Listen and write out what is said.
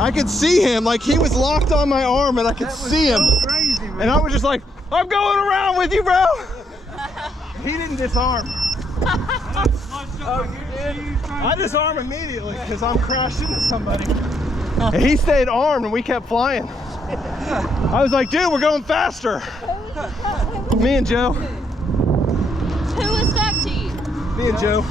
I could see him, like he was locked on my arm and I could see him. So crazy, man. And I was just like, I'm going around with you, bro. He didn't disarm. I disarm immediately because I'm crashed into somebody. And he stayed armed and we kept flying. I was like, dude, we're going faster. Me and Joe. Who was stuck to you? Me and Joe.